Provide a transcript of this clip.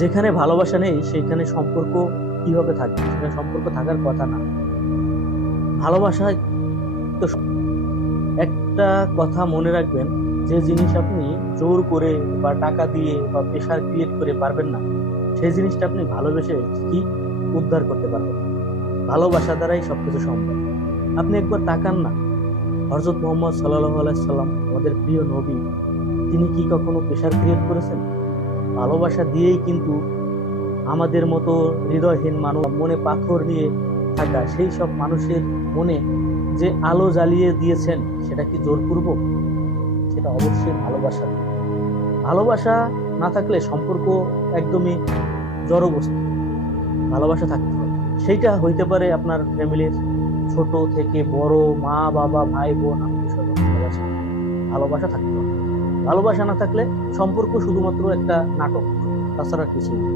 যেখানে ভালোবাসা নেই সেখানে সম্পর্ক কিভাবে থাকবে? সেখানে সম্পর্ক থাকার কথা না। ভালোবাসায় তো একটা কথা মনে রাখবেন, যে জিনিস আপনি জোর করে বা টাকা দিয়ে বা প্রেশার ক্রিয়েট করে পারবেন না, সেই জিনিসটা আপনি ভালোবেসে ঠিকই উদ্ধার করতে পারবেন। ভালোবাসা দ্বারাই সবকিছু সম্ভব। আপনি একবার তাকান না, হযরত মুহাম্মদ সাল্লাল্লাহু আলাইহি সাল্লাম, আমাদের প্রিয় নবী, তিনি কি কখনো প্রেশার ক্রিয়েট করেছেন? ভালোবাসা দিয়েই কিন্তু আমাদের মতো হৃদয়হীন মানুষ, মনে পাথর নিয়ে থাকা সেই সব মানুষের মনে যে আলো জ্বালিয়ে দিয়েছেন, সেটা কি জোরপূর্বক? সেটা অবশ্যই ভালোবাসা। ভালোবাসা না থাকলে সম্পর্ক একদমই জড়বস্তু। ভালোবাসা থাকতে হবে। সেইটা হইতে পারে আপনার ফ্যামিলির ছোট থেকে বড়, মা বাবা ভাই বোন আত্মীয় স্বজন, ভালোবাসা ভালোবাসা থাকতে হবে। ভালোবাসা না থাকলে সম্পর্ক শুধুমাত্র একটা নাটক, তাছাড়া কিছুই না।